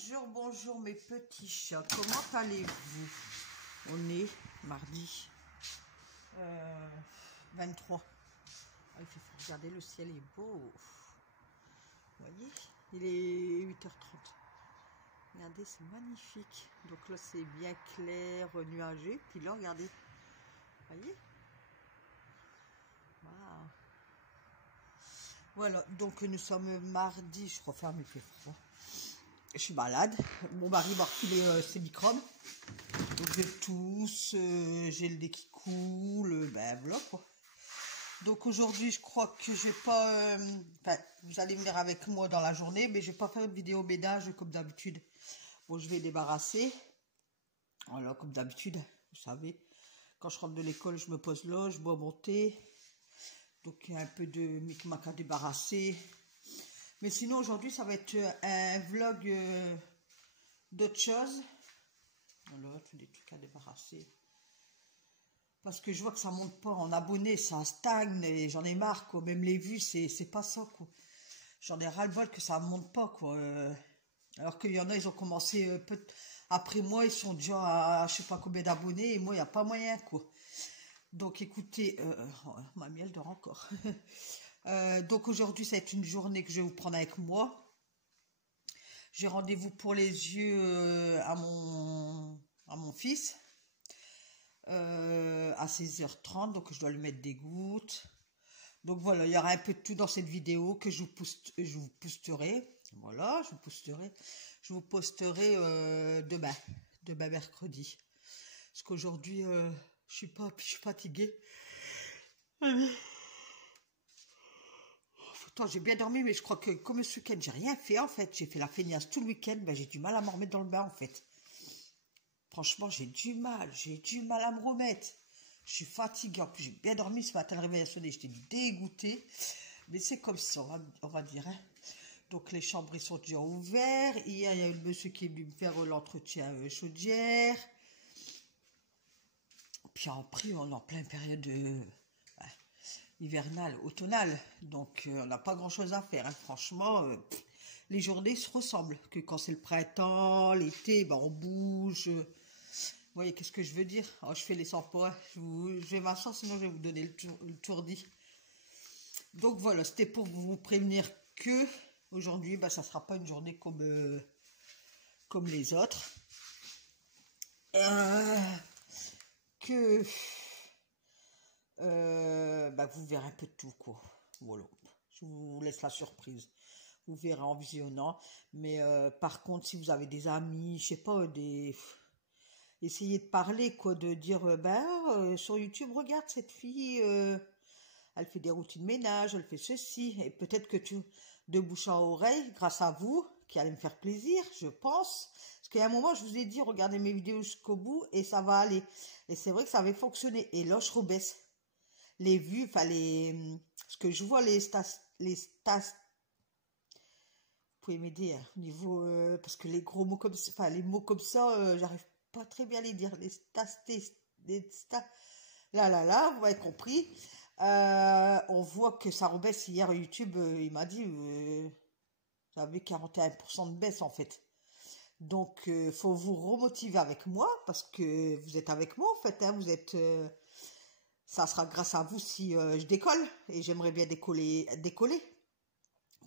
Bonjour, bonjour mes petits chats, comment allez-vous? On est mardi 23. Ah, il fait froid. Regardez, le ciel est beau. Vous voyez, il est 8h30. Regardez, c'est magnifique. Donc là, c'est bien clair, nuagé. Puis là, regardez. Vous voyez? Wow. Voilà, donc nous sommes mardi. Je referme, il fait froid. Je suis malade. Mon mari m'a refilé ses microbes. Donc je tousse, j'ai le nez qui coule, ben voilà quoi. Donc aujourd'hui, je crois que je vais pas... enfin, vous allez venir avec moi dans la journée, mais je vais pas faire une vidéo ménage comme d'habitude. Bon, je vais débarrasser. Voilà, comme d'habitude, vous savez. Quand je rentre de l'école, je me pose là, je bois mon thé. Donc il y a un peu de micmac à débarrasser. Mais sinon, aujourd'hui, ça va être un vlog d'autres choses. Voilà, tous des trucs à débarrasser. Parce que je vois que ça monte pas en abonnés, ça stagne et j'en ai marre, quoi. Même les vues, c'est pas ça, quoi. J'en ai ras-le-bol que ça monte pas, quoi. Alors qu'il y en a, ils ont commencé après moi, ils sont déjà à je sais pas combien d'abonnés et moi, il n'y a pas moyen, quoi. Donc écoutez, ma miel dort encore. Donc aujourd'hui, ça va être une journée que je vais vous prendre avec moi. J'ai rendez-vous pour les yeux à mon fils à 16h30, donc je dois lui mettre des gouttes. Donc voilà, il y aura un peu de tout dans cette vidéo que je vous posterai. Voilà, je vous posterai demain mercredi. Parce qu'aujourd'hui, je suis fatiguée. Pourtant, j'ai bien dormi, mais je crois que comme ce week-end, j'ai rien fait en fait. J'ai fait la feignasse tout le week-end, ben, j'ai du mal à me remettre dans le bain en fait. Franchement, j'ai du mal à me remettre. Je suis fatiguée. En plus, j'ai bien dormi ce matin, le réveil a sonné, j'étais dégoûtée. Mais c'est comme ça, on va dire. Hein. Donc, les chambres ils sont déjà ouvertes. Hier, il y a eu le monsieur qui est venu me faire l'entretien chaudière. Puis après, on est en pleine période hivernale, automnale. Donc, on n'a pas grand-chose à faire. Hein. Franchement, les journées se ressemblent. Que quand c'est le printemps, l'été, ben, on bouge. Vous voyez, qu'est-ce que je veux dire? Oh, je fais les 100 points. Je vais m'asseoir, sinon je vais vous donner le tourdi. Donc voilà, c'était pour vous prévenir que aujourd'hui, bah, ça ne sera pas une journée comme les autres. Bah, vous verrez un peu de tout, quoi. Voilà. Je vous laisse la surprise. Vous verrez en visionnant. Mais par contre, si vous avez des amis, je sais pas, essayez de parler, quoi, de dire, sur YouTube, regarde cette fille, elle fait des routines ménage, elle fait ceci, et peut-être que de bouche à oreille, grâce à vous, qui allez me faire plaisir, je pense, parce qu'à un moment, je vous ai dit, regardez mes vidéos jusqu'au bout, et ça va aller, et c'est vrai que ça avait fonctionné, et là, je rebaisse les vues, enfin, ce que je vois, les stats, vous pouvez m'aider hein, au niveau, parce que les gros mots comme ça, enfin, les mots comme ça, j'arrive pas très bien à les dire, là, vous m'avez compris. On voit que ça rebaisse. Hier YouTube, il m'a dit, vous avez 41% de baisse en fait. Donc, faut vous remotiver avec moi, parce que vous êtes avec moi en fait, hein, vous êtes... ça sera grâce à vous si je décolle, et j'aimerais bien décoller.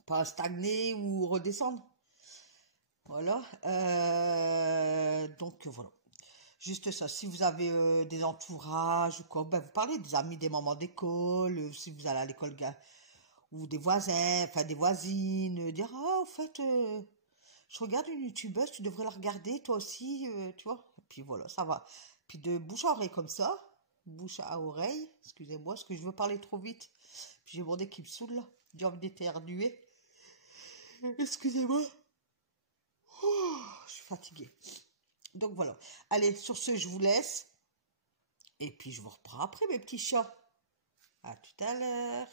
Pas stagner ou redescendre. Voilà. Donc voilà. Juste ça. Si vous avez des entourages ou quoi, ben vous parlez des amis, des mamans d'école, si vous allez à l'école ou des voisins, enfin des voisines, dire ah en fait je regarde une youtubeuse, tu devrais la regarder toi aussi, tu vois. Et puis voilà, ça va. Puis de bouche à oreille comme ça, bouche à oreille, excusez-moi, parce que je veux parler trop vite. Puis j'ai mon nez qui me saoule là, j'ai envie d'éternuer. Excusez-moi. Oh, je suis fatiguée. Donc voilà. Allez, sur ce, je vous laisse. Et puis je vous reprends après, mes petits chats. À tout à l'heure.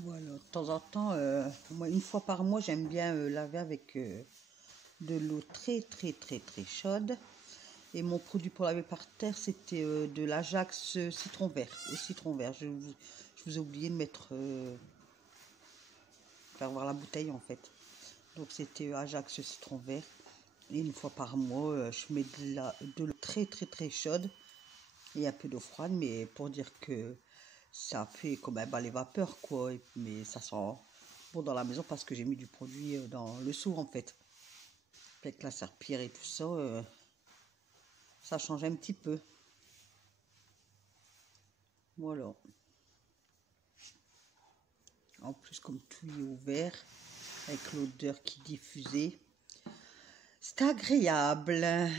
Voilà, de temps en temps, moi, une fois par mois, j'aime bien laver avec de l'eau très très très très chaude. Et mon produit pour laver par terre, c'était de l'Ajax citron vert, au citron vert. Je vous ai oublié de mettre, faire voir la bouteille en fait. Donc c'était Ajax citron vert. Et une fois par mois, je mets de l'eau très très très chaude et un peu d'eau froide, mais pour dire que ça fait comme un balai vapeur quoi. Mais ça sent bon dans la maison parce que j'ai mis du produit dans le seau en fait. Avec la serpillière et tout ça, ça change un petit peu. Voilà. En plus, comme tout est ouvert, avec l'odeur qui diffusait, c'est agréable.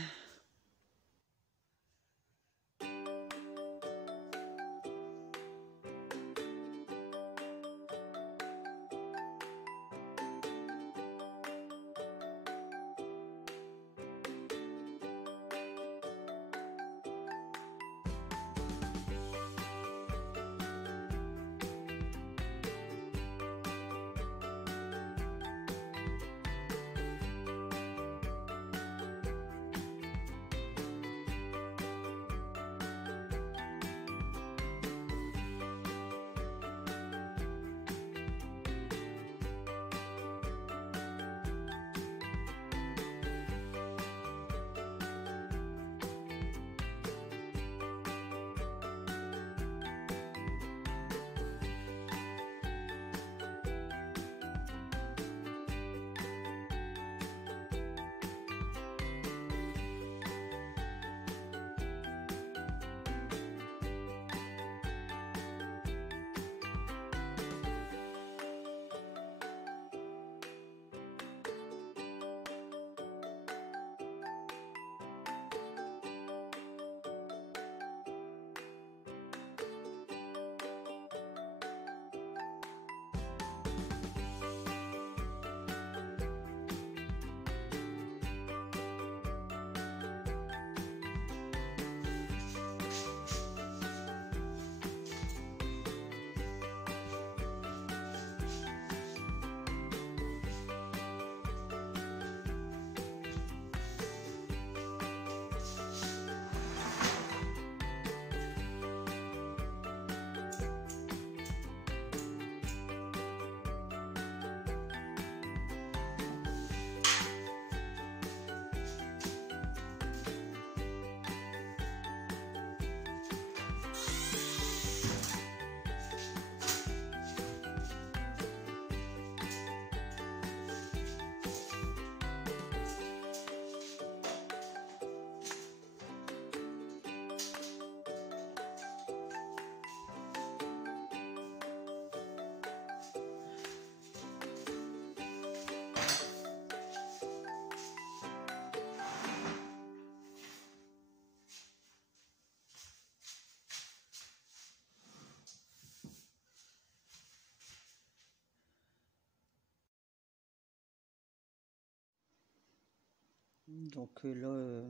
Donc là,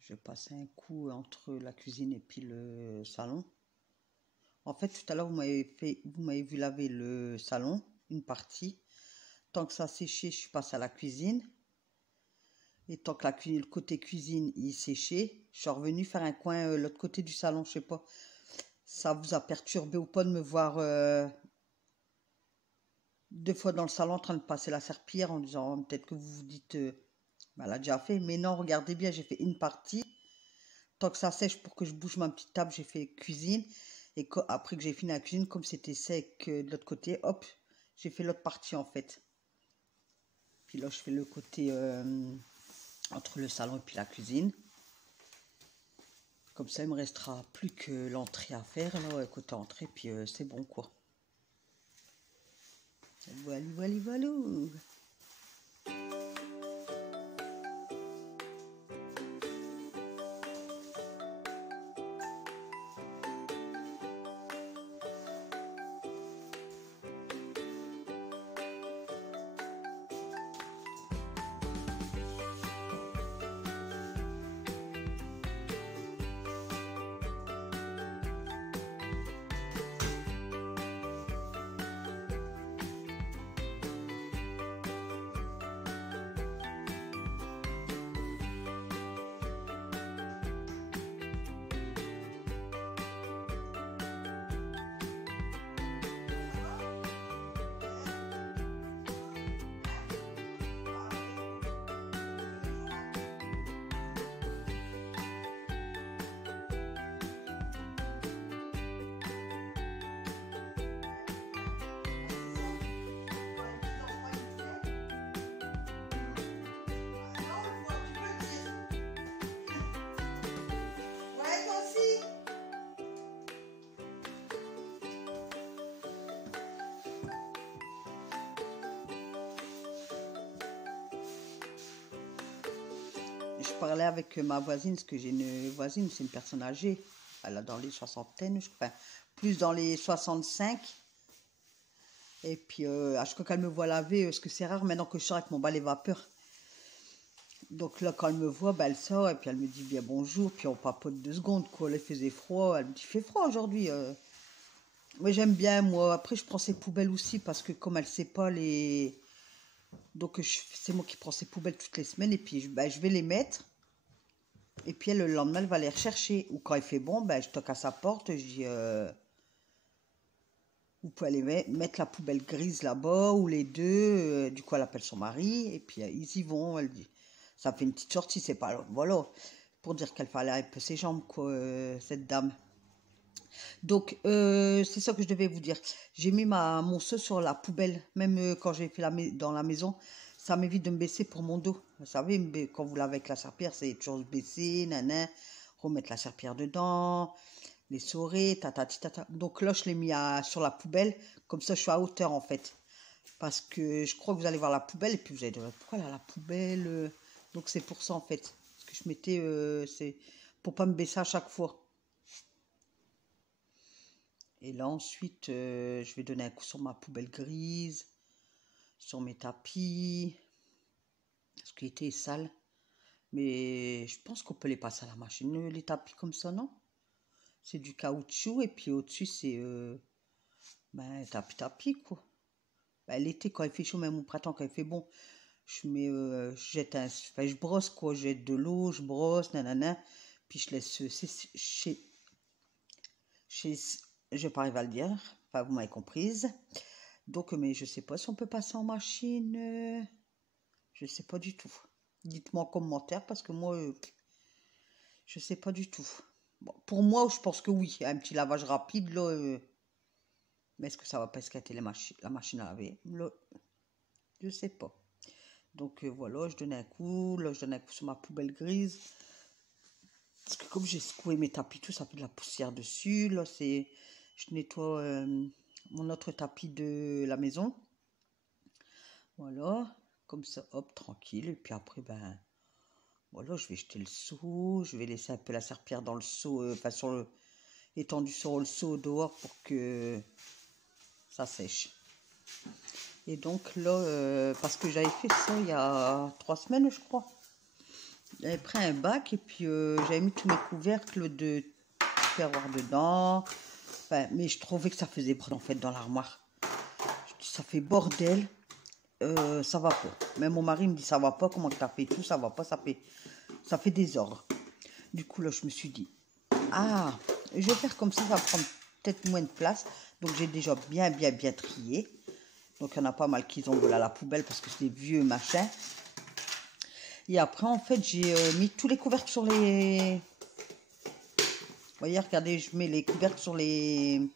je passe un coup entre la cuisine et puis le salon. En fait, tout à l'heure, vous m'avez vu laver le salon, une partie. Tant que ça séchait, je suis passée à la cuisine. Et tant que le côté cuisine, il séchait, je suis revenue faire un coin l'autre côté du salon. Je sais pas, ça vous a perturbé ou pas de me voir deux fois dans le salon en train de passer la serpillière en disant peut-être que vous vous dites, bah, elle a déjà fait. Mais non, regardez bien, j'ai fait une partie. Tant que ça sèche pour que je bouge ma petite table, j'ai fait cuisine. Et après que j'ai fini la cuisine, comme c'était sec de l'autre côté, hop, j'ai fait l'autre partie en fait. Puis là, je fais le côté entre le salon et puis la cuisine. Comme ça, il me restera plus que l'entrée à faire, là, côté entrée, puis c'est bon, quoi. Voilà, voilà, voilà. parlais avec ma voisine, parce que j'ai une voisine, c'est une personne âgée. Elle a dans les soixantaines, je crois, plus dans les 65. Et puis, à chaque fois qu'elle me voit laver, parce que c'est rare maintenant que je sors avec mon balai vapeur. Donc là, quand elle me voit, ben, elle sort et puis elle me dit bien bonjour. Puis on papote 2 secondes, quoi. Il faisait froid. Elle me dit, il fait froid aujourd'hui. Moi, j'aime bien, moi. Après, je prends ses poubelles aussi parce que comme elle sait pas les... Donc, c'est moi qui prends ses poubelles toutes les semaines. Et puis, ben, je vais les mettre. Et puis, elle, le lendemain, elle va les rechercher. Ou quand il fait bon, ben, je toque à sa porte. Je dis, vous pouvez aller mettre la poubelle grise là-bas ou les deux. Du coup, elle appelle son mari. Et puis, ils y vont. Elle dit, ça fait une petite sortie. C'est pas... Voilà. Pour dire qu'elle fallait un peu ses jambes, quoi, cette dame. Donc, c'est ça que je devais vous dire. J'ai mis mon seau sur la poubelle. Même quand j'ai fait dans la maison, ça m'évite de me baisser pour mon dos. Vous savez, quand vous lavez avec la serpillière, c'est toujours se baisser, nanan, remettre la serpillière dedans, les essorer, tata. Donc là, je l'ai mis sur la poubelle. Comme ça, je suis à hauteur, en fait. Parce que je crois que vous allez voir la poubelle. Et puis, vous allez dire, pourquoi elle a la poubelle Donc, c'est pour ça, en fait. Parce que je mettais... c'est pour pas me baisser à chaque fois. Et là, ensuite, je vais donner un coup sur ma poubelle grise, sur mes tapis, parce qu'il était sale. Mais je pense qu'on peut les passer à la machine, les tapis comme ça, non? C'est du caoutchouc, et puis au-dessus, c'est ben, tapis, quoi. Ben, l'été, quand il fait chaud, même au printemps, quand il fait bon, je mets, je brosse, quoi. Je jette de l'eau, je brosse, nanana, puis je laisse je vais pas arriver à le dire, enfin, vous m'avez comprise. Donc, mais je sais pas si on peut passer en machine. Je sais pas du tout. Dites-moi en commentaire parce que moi, je sais pas du tout. Bon, pour moi, je pense que oui. Un petit lavage rapide, là. Mais est-ce que ça va pas esquinter la machine à laver? Là, je sais pas. Donc, voilà, je donne un coup. Là, je donne un coup sur ma poubelle grise. Parce que comme j'ai secoué mes tapis, tout, ça fait de la poussière dessus. Là, je nettoie mon autre tapis de la maison. Voilà, comme ça, hop, tranquille. Et puis après, ben, voilà, je vais jeter le seau. Je vais laisser un peu la serpillière dans le seau, enfin, étendu sur le seau dehors pour que ça sèche. Et donc là, parce que j'avais fait ça il y a 3 semaines, je crois. J'avais pris un bac et puis j'avais mis tous mes couvercles de tupperware dedans. Enfin, mais je trouvais que ça faisait bordel en fait dans l'armoire. Ça fait bordel. Ça va pas. Même mon mari me dit ça va pas, comment tu as fait tout, ça va pas, ça fait désordre. Du coup là je me suis dit, ah, je vais faire comme ça va prendre peut-être moins de place. Donc j'ai déjà bien trié. Donc il y en a pas mal qui ont volé à la poubelle parce que c'est des vieux machins. Et après en fait j'ai mis tous les couvercles sur les... Vous voyez, regardez, je mets les couvercles sur les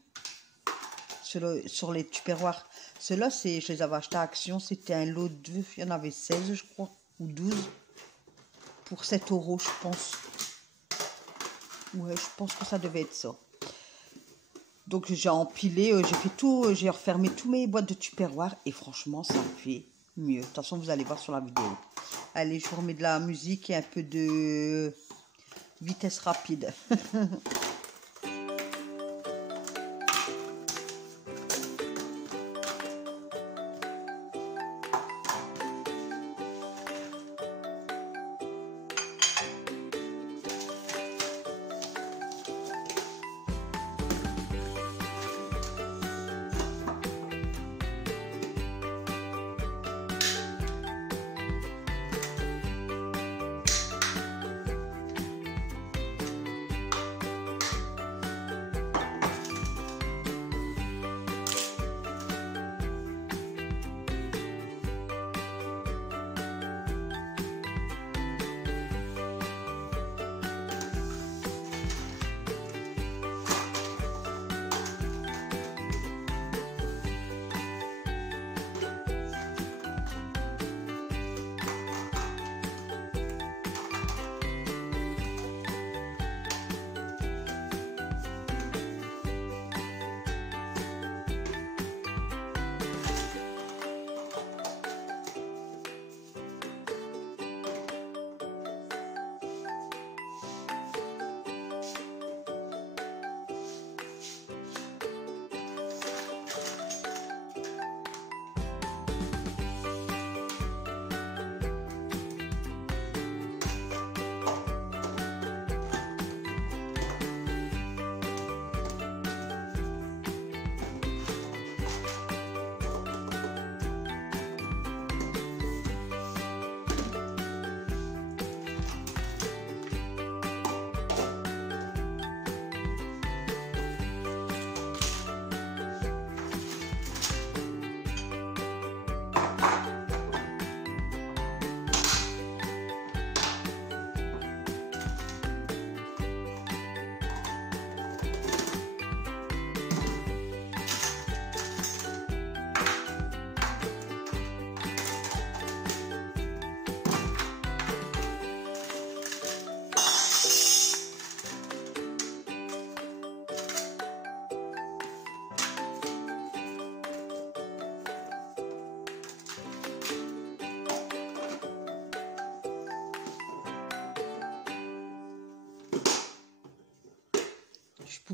tupperwares. Ceux-là, je les avais achetés à Action. C'était un lot de... Il y en avait 16, je crois. Ou 12. Pour 7 €, je pense. Ouais, je pense que ça devait être ça. Donc, j'ai empilé. J'ai fait tout. J'ai refermé tous mes boîtes de tupperware. Et franchement, ça fait mieux. De toute façon, vous allez voir sur la vidéo. Allez, je vous remets de la musique et un peu de vitesse rapide.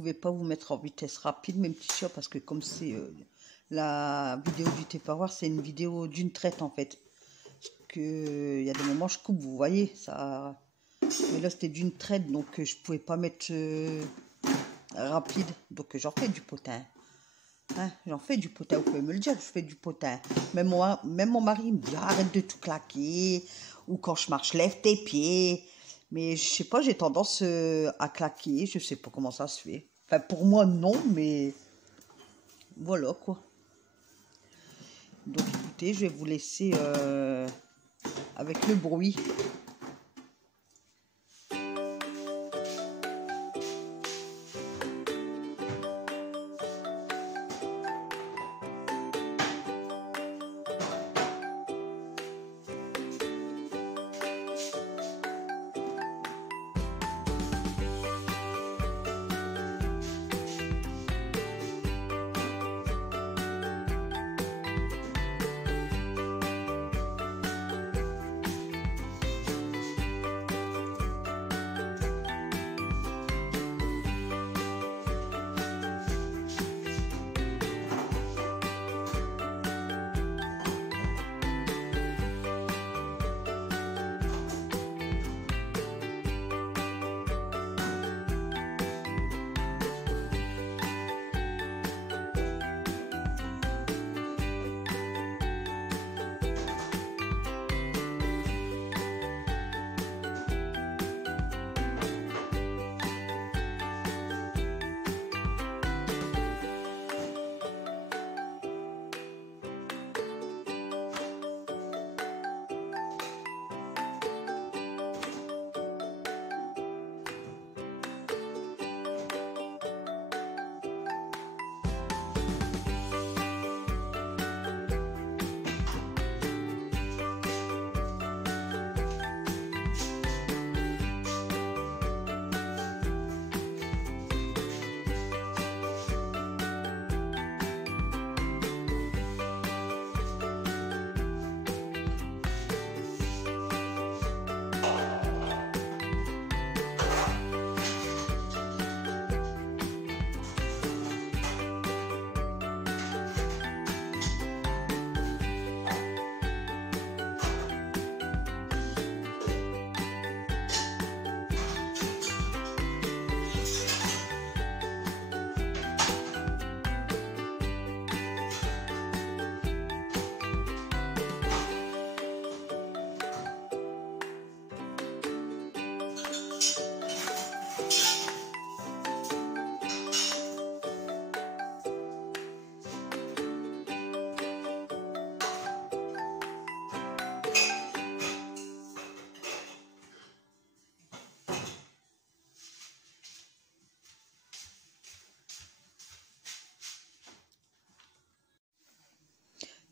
pouvais pas vous mettre en vitesse rapide, mes petits chats, parce que comme c'est la vidéo du Tupperware, c'est une vidéo d'une traite en fait. Parce que il y a des moments je coupe, vous voyez, ça. Mais là c'était d'une traite, donc je pouvais pas mettre rapide. Donc j'en fais du potin. Hein, j'en fais du potin, vous pouvez me le dire, je fais du potin. Même mon mari me dit arrête de tout claquer. Ou quand je marche, lève tes pieds. Mais je sais pas, j'ai tendance à claquer. Je sais pas comment ça se fait. Enfin, pour moi, non, mais voilà quoi. Donc écoutez, je vais vous laisser avec le bruit.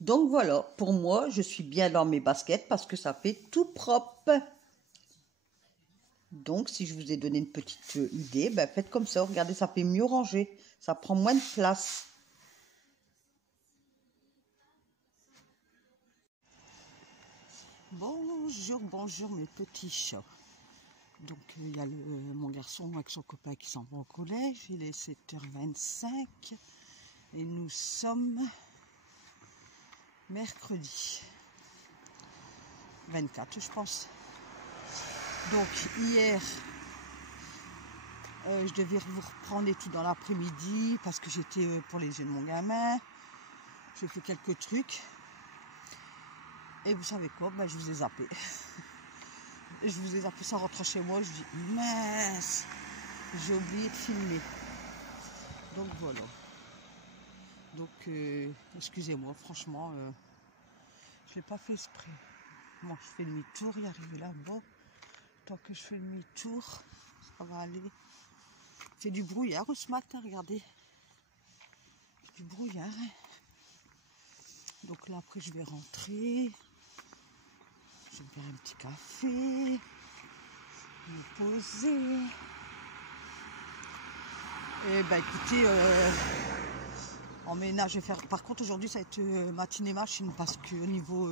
Donc voilà, pour moi, je suis bien dans mes baskets parce que ça fait tout propre. Donc, si je vous ai donné une petite idée, ben faites comme ça. Regardez, ça fait mieux rangé. Ça prend moins de place. Bonjour, bonjour mes petits chats. Donc, il y a mon garçon avec son copain qui s'en va au collège. Il est 7h25 et nous sommes mercredi 24, je pense. Donc, hier, je devais vous reprendre et tout dans l'après-midi parce que j'étais pour les yeux de mon gamin. J'ai fait quelques trucs. Et vous savez quoi, ben, je vous ai zappé. Je vous ai zappé sans rentrer chez moi. Je dis mince, j'ai oublié de filmer. Donc voilà. Donc excusez-moi, franchement, je l'ai pas fait exprès. Moi, je fais demi-tour, il est arrivé là-bas. Tant que je fais demi-tour, ça va aller. Il fait du brouillard ce matin, regardez. Du brouillard. Donc là, après, je vais rentrer. Je vais faire un petit café. Me poser. Et ben écoutez, en ménage, je vais faire. Par contre, aujourd'hui, ça va être matinée machine parce que au niveau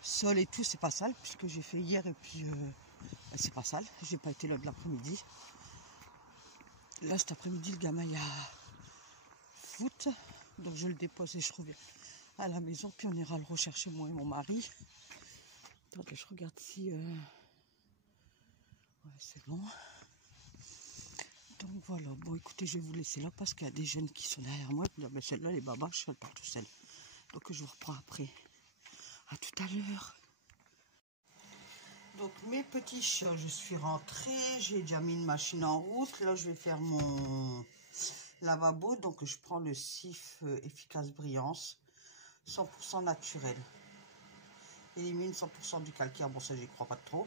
sol et tout, c'est pas sale puisque j'ai fait hier et puis c'est pas sale. J'ai pas été là de l'après-midi. Là, cet après-midi, le gamin, il y a foot. Donc, je le dépose et je reviens à la maison. Puis, on ira le rechercher, moi et mon mari. Attendez, je regarde si... Ouais, c'est bon. Donc, voilà. Bon, écoutez, je vais vous laisser là parce qu'il y a des jeunes qui sont derrière moi. Et puis, celle-là, les babas, je pars tout seul. Donc, je vous reprends après. À tout à l'heure. Donc mes petits chats, je suis rentrée, j'ai déjà mis une machine en route. Là je vais faire mon lavabo, donc je prends le Cif efficace brillance, 100% naturel. Élimine 100% du calcaire, bon ça j'y crois pas trop.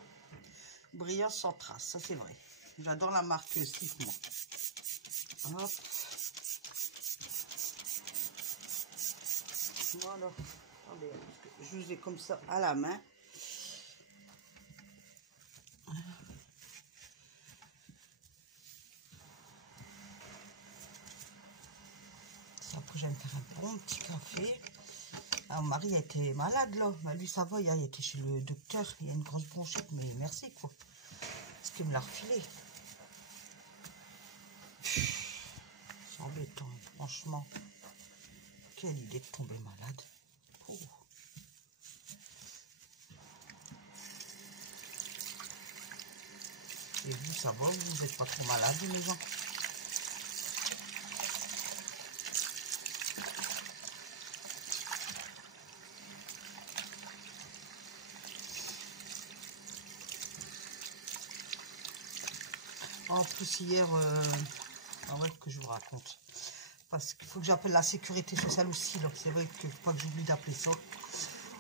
Brillance sans trace, ça c'est vrai. J'adore la marque Cif moi. Hop. Voilà. Attendez, je vous ai comme ça à la main. Après, j'aime faire un bon petit café. Ah, mon mari a été malade là. Bah, lui, ça va, il a été chez le docteur. Il y a une grosse bronchite, mais merci quoi. Parce qu'il me l'a refilé. C'est embêtant, franchement. Quelle idée de tomber malade. Oh. Et vous, ça va, vous n'êtes pas trop malade, les gens? En plus, hier, ah ouais, que je vous raconte. Parce qu'il faut que j'appelle la sécurité sociale aussi. C'est vrai qu'il ne faut pas que j'oublie d'appeler ça.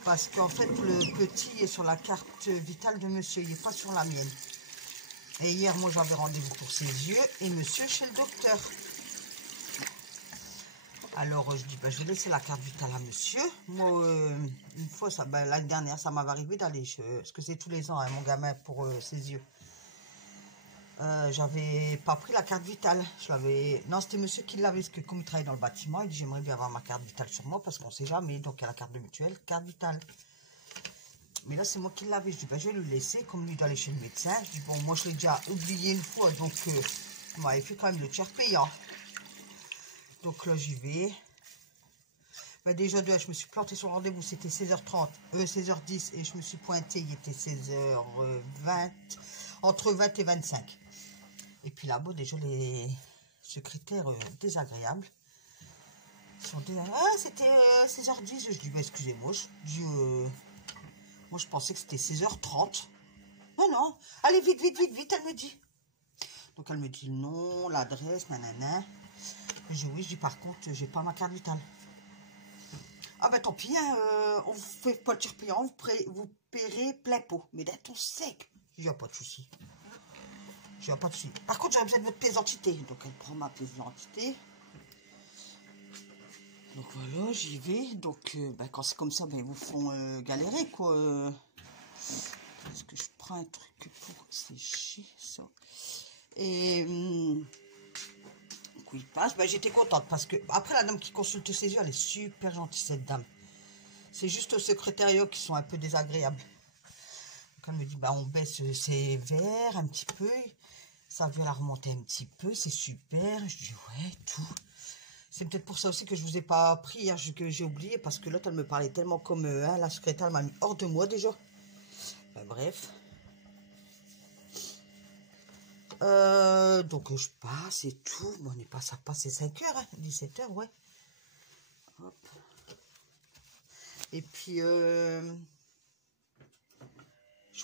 Parce qu'en fait, le petit est sur la carte vitale de monsieur. Il n'est pas sur la mienne. Et hier, moi, j'avais rendez-vous pour ses yeux. Et monsieur chez le docteur. Alors, je dis, je vais laisser la carte vitale à monsieur. Moi, une fois, l'année dernière, ça m'avait arrivé d'aller, parce que c'est tous les ans, hein, mon gamin, pour ses yeux. J'avais pas pris la carte vitale. Non, c'était monsieur qui l'avait, parce que comme il travaille dans le bâtiment, il dit j'aimerais bien avoir ma carte vitale sur moi parce qu'on sait jamais. Donc il y a la carte de mutuelle, carte vitale. Mais là c'est moi qui l'avais. Je dis je vais lui laisser, comme lui doit aller chez le médecin. Je dis bon, moi je l'ai déjà oublié une fois, donc il m'avait fait quand même le tiers payant. Donc là j'y vais. Déjà je me suis plantée sur le rendez-vous, c'était 16h30, 16h10 et je me suis pointée, il était 16h20, entre 20 et 25. Et puis là-bas, déjà, les secrétaires désagréables sont c'était 16h10. Je dis, excusez-moi, moi, je pensais que c'était 16h30. Non, non, allez, vite, vite, vite, vite, elle me dit. Donc, elle me dit le nom, l'adresse, nanana. Je dis, oui, je dis, par contre, j'ai pas ma carte vitale. Ah, ben, tant pis, hein, on vous fait pas le tir payant, vous paierez plein pot. Mais d'un ton sec. Je dis, pas de souci. Je n'ai pas de suite. Par contre, j'aurais besoin de votre pièce d'identité. Donc, elle prend ma pièce d'identité. Donc, voilà, j'y vais. Donc, quand c'est comme ça, ils vous font galérer, quoi. Est-ce que je prends un truc pour sécher ça? Et il passe. J'étais contente parce que, après, la dame qui consulte ses yeux, elle est super gentille, cette dame. C'est juste au secrétariat qui sont un peu désagréables. Donc, elle me dit, on baisse ces verres un petit peu. Ça vient la remonter un petit peu, c'est super. Je dis ouais, tout. C'est peut-être pour ça aussi que je vous ai pas pris hier, que j'ai oublié, parce que l'autre, elle me parlait tellement comme la secrétaire, elle m'a mis hors de moi déjà. Bref. Donc je passe et tout. Bon, on n'est pas, ça passe, c'est 5h, hein, 17h, ouais. Hop. Et puis, je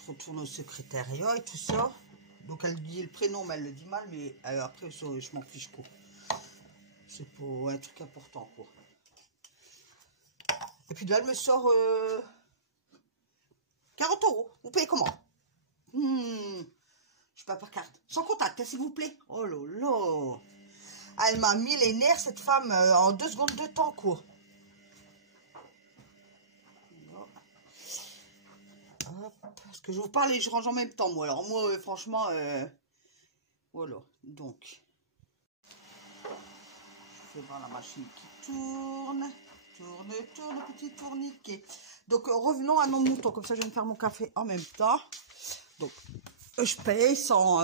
retourne au secrétariat et tout ça. Donc elle dit le prénom, mais elle le dit mal, mais après je m'en fiche quoi. C'est pour un truc important quoi. Et puis de là elle me sort 40 €. Vous payez comment? Je paye par carte. Sans contact, hein, s'il vous plaît. Oh là là. Elle m'a mis les nerfs cette femme en 2 secondes de temps quoi. Hop. Parce que je vous parle et je range en même temps moi. Alors moi franchement voilà, donc, je fais voir la machine qui tourne, tourne, petit tourniquet. Donc, revenons à nos moutons, comme ça je vais me faire mon café en même temps. Donc, Je paye sans...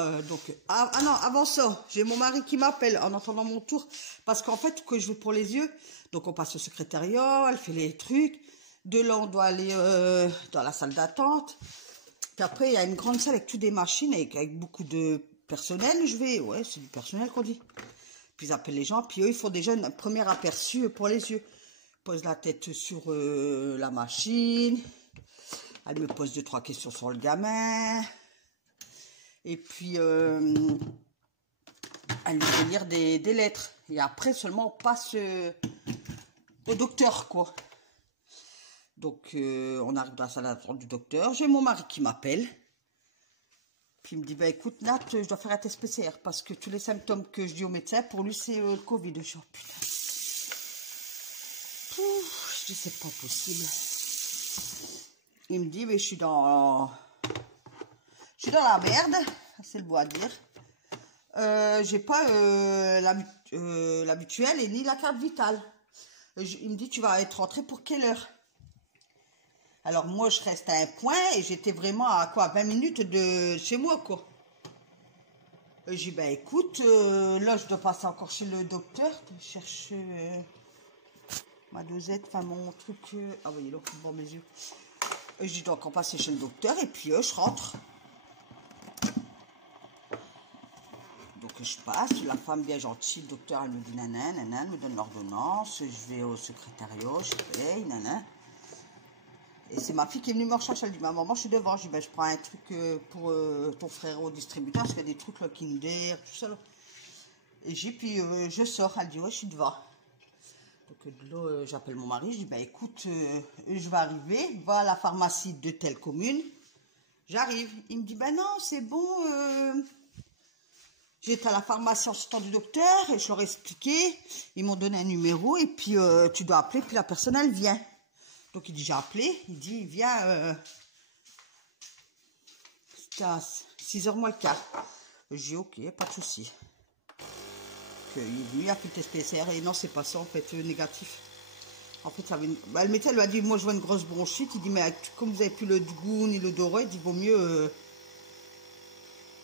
ah non, avant ça, j'ai mon mari qui m'appelle en attendant mon tour. Parce qu'en fait, que je vais pour les yeux, donc on passe au secrétariat, elle fait les trucs. De là, on doit aller dans la salle d'attente. Puis après, il y a une grande salle avec toutes des machines, avec beaucoup de personnel. Je vais... Ouais, c'est du personnel qu'on dit. Puis ils appellent les gens, puis eux, ils font déjà un premier aperçu pour les yeux. Ils posent la tête sur la machine. Elle me pose 2-3 questions sur le gamin. Et puis, elle lui fait lire des lettres. Et après, seulement, on passe au docteur, quoi. Donc, on arrive dans la salle d'attente du docteur. J'ai mon mari qui m'appelle. Puis, il me dit, bah, écoute, Nat, je dois faire un test PCR. Parce que tous les symptômes que je dis au médecin, pour lui, c'est le Covid. Je dis, oh, putain. Pouf, je dis, c'est pas possible. Il me dit, mais je suis dans la merde, c'est le beau à dire. J'ai pas la mutuelle et ni la carte vitale. Il me dit, tu vas être rentré pour quelle heure? Alors moi, je reste à un point et j'étais vraiment à quoi, 20 minutes de chez moi, quoi. J'ai dit, ben écoute, là, je dois passer encore chez le docteur, chercher ma dosette, enfin mon truc. Ah oui, là, bon, mes yeux. Je dois encore passer chez le docteur et puis je rentre. Donc je passe, la femme bien gentille, le docteur elle me dit nanan, nanan, me donne l'ordonnance, je vais au secrétariat, je paye, nanan. Et c'est ma fille qui est venue me rechercher, elle dit, maman, je suis devant, je dis, ben, je prends un truc pour ton frère au distributeur, parce qu'il y a des trucs, là, Kinder, tout ça, là. Et puis je sors, elle dit, ouais, je suis devant. Donc de là, j'appelle mon mari, je dis, ben écoute, je vais arriver, va à la pharmacie de telle commune, j'arrive. Il me dit, ben non, c'est bon, j'étais à la pharmacie en sortant du docteur, et je leur ai expliqué, ils m'ont donné un numéro, et puis tu dois appeler, puis la personne, elle vient. Donc il dit, j'ai appelé, il dit, viens, c'était à 6h moins le quart. J'ai dit, ok, pas de souci. Il est venu, il a fait le test PCR et non, c'est pas ça en fait, négatif. En fait, ça avait une... bah, le médecin lui a dit, moi je vois une grosse bronchite. Il dit, mais comme vous n'avez plus le goût ni l'odorat, il dit, vaut mieux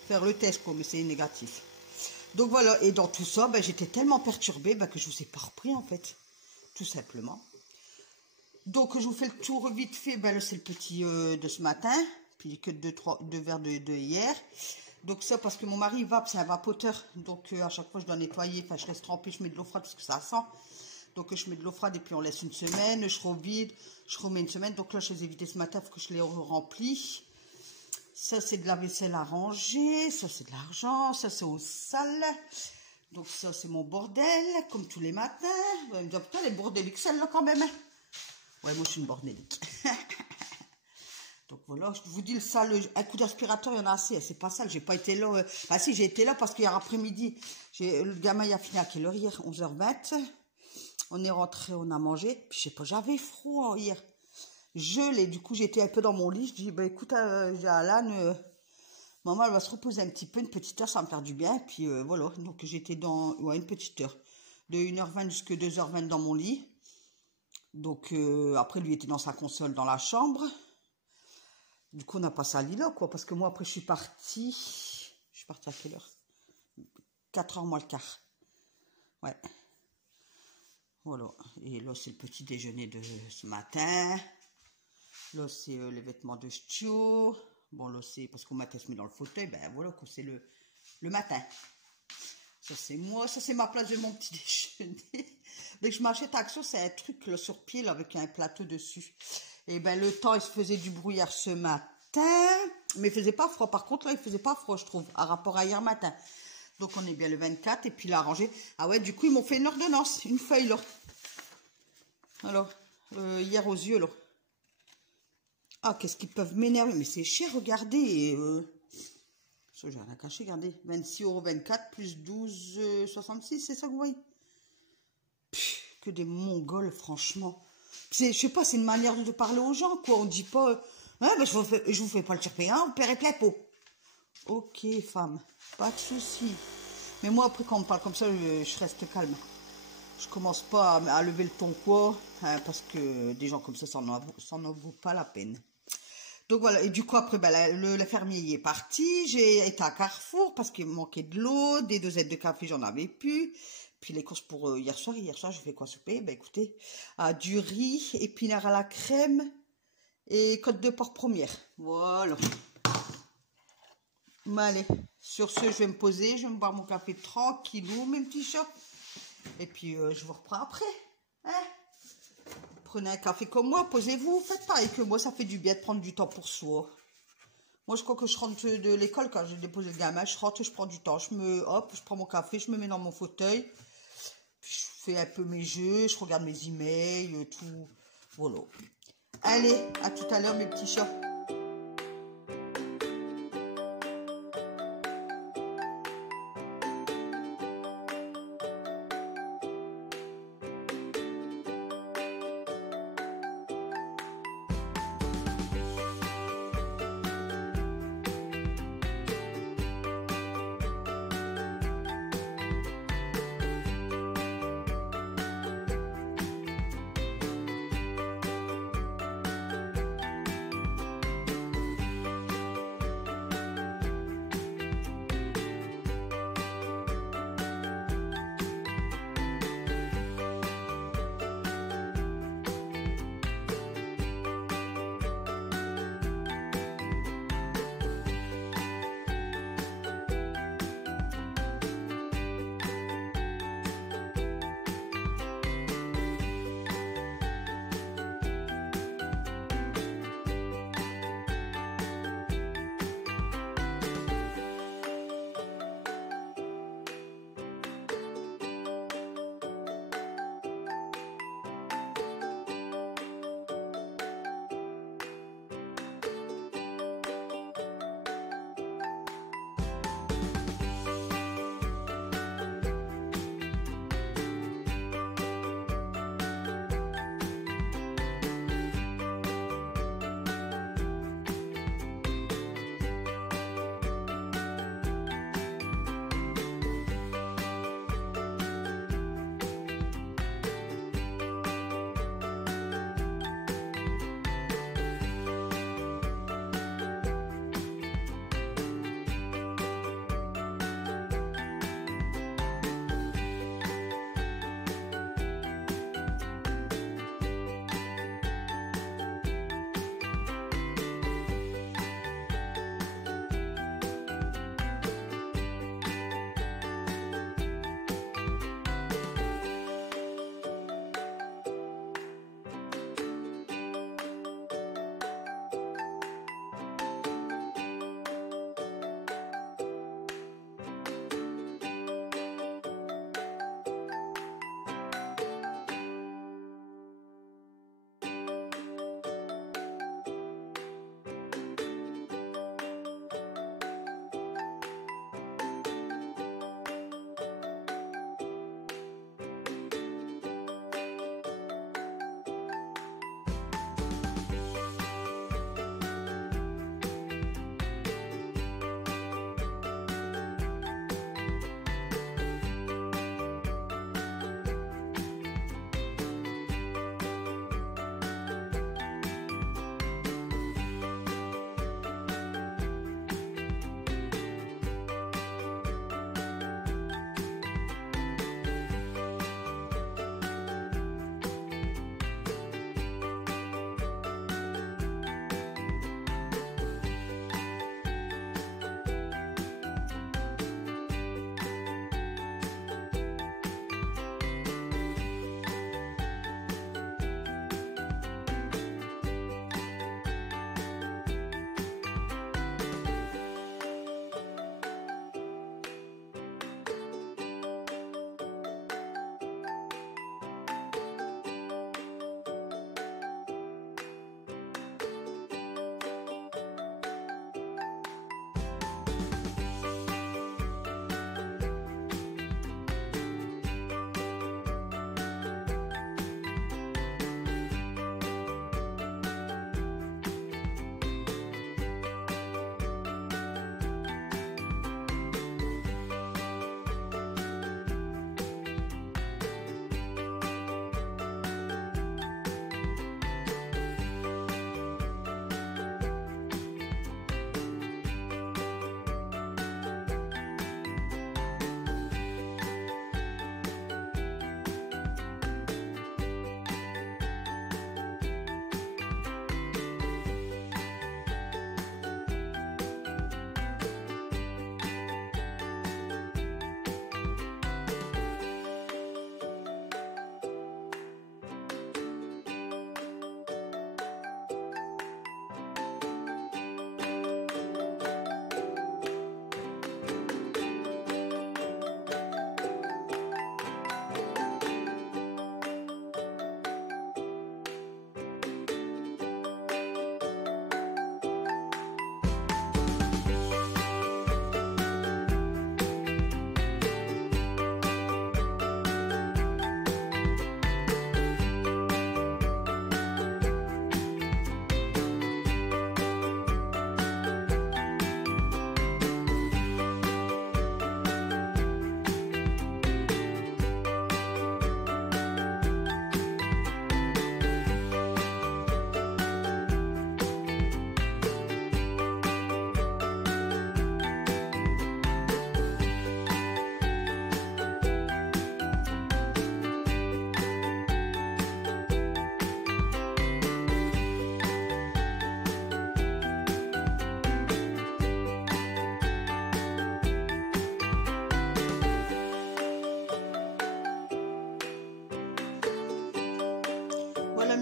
faire le test, quoi, mais c'est négatif. Donc voilà, et dans tout ça, ben, j'étais tellement perturbée que je ne vous ai pas repris en fait, tout simplement. Donc je vous fais le tour vite fait, ben, c'est le petit de ce matin, puis que deux verres de hier. Donc ça, parce que mon mari va, c'est un vapoteur, donc à chaque fois je dois nettoyer, enfin je reste trempée, je mets de l'eau froide parce que ça sent. Donc je mets de l'eau froide et puis on laisse une semaine, je revide, je remets une semaine. Donc là je les ai vidés ce matin, il faut que je les remplis. Ça c'est de la vaisselle à ranger, ça c'est de l'argent, ça c'est aux salles. Donc ça c'est mon bordel, comme tous les matins. Vous allez me dire, putain, les bordéliques celles-là quand même. Ouais, moi je suis une bordélique. Donc voilà, je vous dis, le sale, un coup d'aspirateur, il y en a assez, c'est pas sale, j'ai pas été là. Bah si, j'ai été là parce qu'hier après-midi, le gamin il a fini à quelle heure hier? 11h20. On est rentré, on a mangé, puis je sais pas, j'avais froid hier. Gelé, du coup j'étais un peu dans mon lit, je dis, bah écoute, j'ai Alan, maman elle va se reposer un petit peu, une petite heure, ça va me faire du bien, puis voilà, donc j'étais dans, ouais, une petite heure, de 1h20 jusqu'à 2h20 dans mon lit. Donc après lui était dans sa console dans la chambre. Du coup, on n'a pas sali là, quoi, parce que moi, après, je suis partie à quelle heure? 4h moins le quart. Ouais. Voilà. Et là, c'est le petit déjeuner de ce matin. Là, c'est les vêtements de Stio. Bon, là, c'est parce qu'on m'a mis dans le fauteuil. Ben voilà, quoi, c'est le matin. Ça, c'est moi. Ça, c'est ma place de mon petit déjeuner. Dès que je m'achète Action, c'est un truc là, sur pied, là, avec un plateau dessus. Et ben le temps, il se faisait du brouillard ce matin, mais il faisait pas froid. Par contre, là, il faisait pas froid, je trouve, à rapport à hier matin. Donc, on est bien le 24, et puis il a arrangé. Ah ouais, du coup, ils m'ont fait une ordonnance, une feuille, là. Alors, hier aux yeux, là. Ah, qu'est-ce qu'ils peuvent m'énerver, mais c'est cher, regardez. Ça, j'ai rien à cacher, regardez. 26,24 € plus 12,66 €, c'est ça que vous voyez? Pff, que des Mongols, franchement. Je sais pas, c'est une manière de parler aux gens, quoi. On dit pas, ouais, ben je vous fais pas le surpayant, vous paierez plein pot. Ok, femme, pas de souci. Mais moi, après, quand on me parle comme ça, je reste calme. Je commence pas à lever le ton, quoi, hein, parce que des gens comme ça en vaut pas la peine. Donc voilà, et du coup après ben, la fermier y est parti, j'ai été à Carrefour parce qu'il me manquait de l'eau, des dosettes de café j'en avais plus, puis les courses pour hier soir j'ai fait quoi souper? Ben écoutez, du riz, épinards à la crème et côte de porc première, voilà. Mais allez, sur ce je vais me poser, je vais me boire mon café tranquillou mes petits chats, et puis je vous reprends après, hein? Prenez un café comme moi, posez-vous, faites pareil que moi, ça fait du bien de prendre du temps pour soi. Moi, je crois que je rentre de l'école, quand j'ai déposé le gamin, je rentre, je prends du temps, je prends mon café, je me mets dans mon fauteuil, puis je fais un peu mes jeux, je regarde mes emails, tout, voilà. Allez, à tout à l'heure mes petits chats.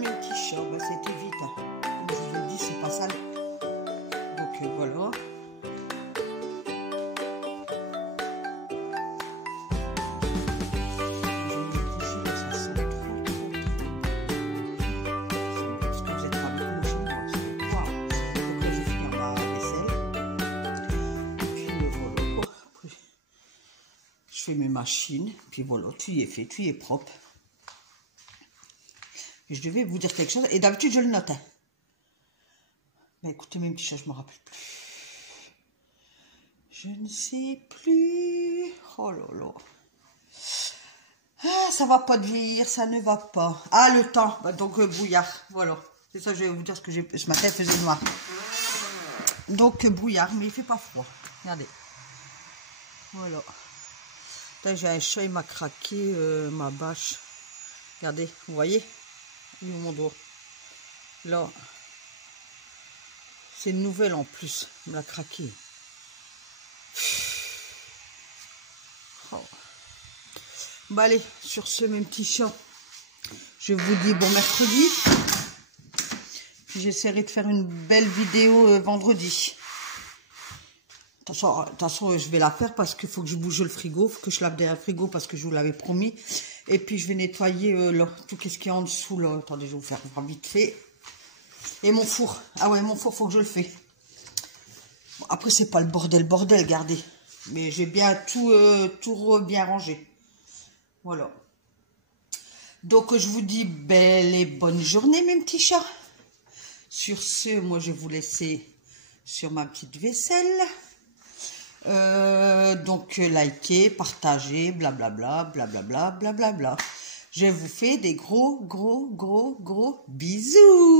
mes petits chats, bah, c'était vite. Hein. Comme je vous l'ai dit, c'est pas sale. Donc voilà. Je fais mes machines, puis voilà, tout y est fait, tout y est propre. Et je devais vous dire quelque chose, et d'habitude je le notais. Mais écoutez, mes petits chats, je me rappelle plus. Je ne sais plus. Oh là là. Ah, ça va pas de vieillir, ça ne va pas. Ah, le temps, bah, donc brouillard, voilà. C'est ça, je vais vous dire ce que j'ai. Ce matin, il faisait noir. Donc brouillard, mais il fait pas froid. Regardez. Voilà. J'ai un chat, il m'a craqué ma bâche. Regardez, vous voyez? Il est où mon doigt? Là. C'est une nouvelle en plus. Il me l'a craqué. Oh. Bah allez, sur ce, mes petits chats, je vous dis bon mercredi. J'essaierai de faire une belle vidéo vendredi. De toute façon, je vais la faire parce qu'il faut que je bouge le frigo. Il faut que je lave derrière le frigo parce que je vous l'avais promis. Et puis, je vais nettoyer là, tout ce qui est en dessous. Là. Attendez, je vais vous faire vite fait. Et mon four. Ah ouais, mon four, il faut que je le fasse. Bon, après, c'est pas le bordel, regardez. Mais j'ai bien tout bien rangé. Voilà. Donc, je vous dis belle et bonne journée, mes petits chats. Sur ce, moi, je vais vous laisser sur ma petite vaisselle. Donc likez, partagez, blablabla, blablabla, blablabla. Je vous fais des gros bisous.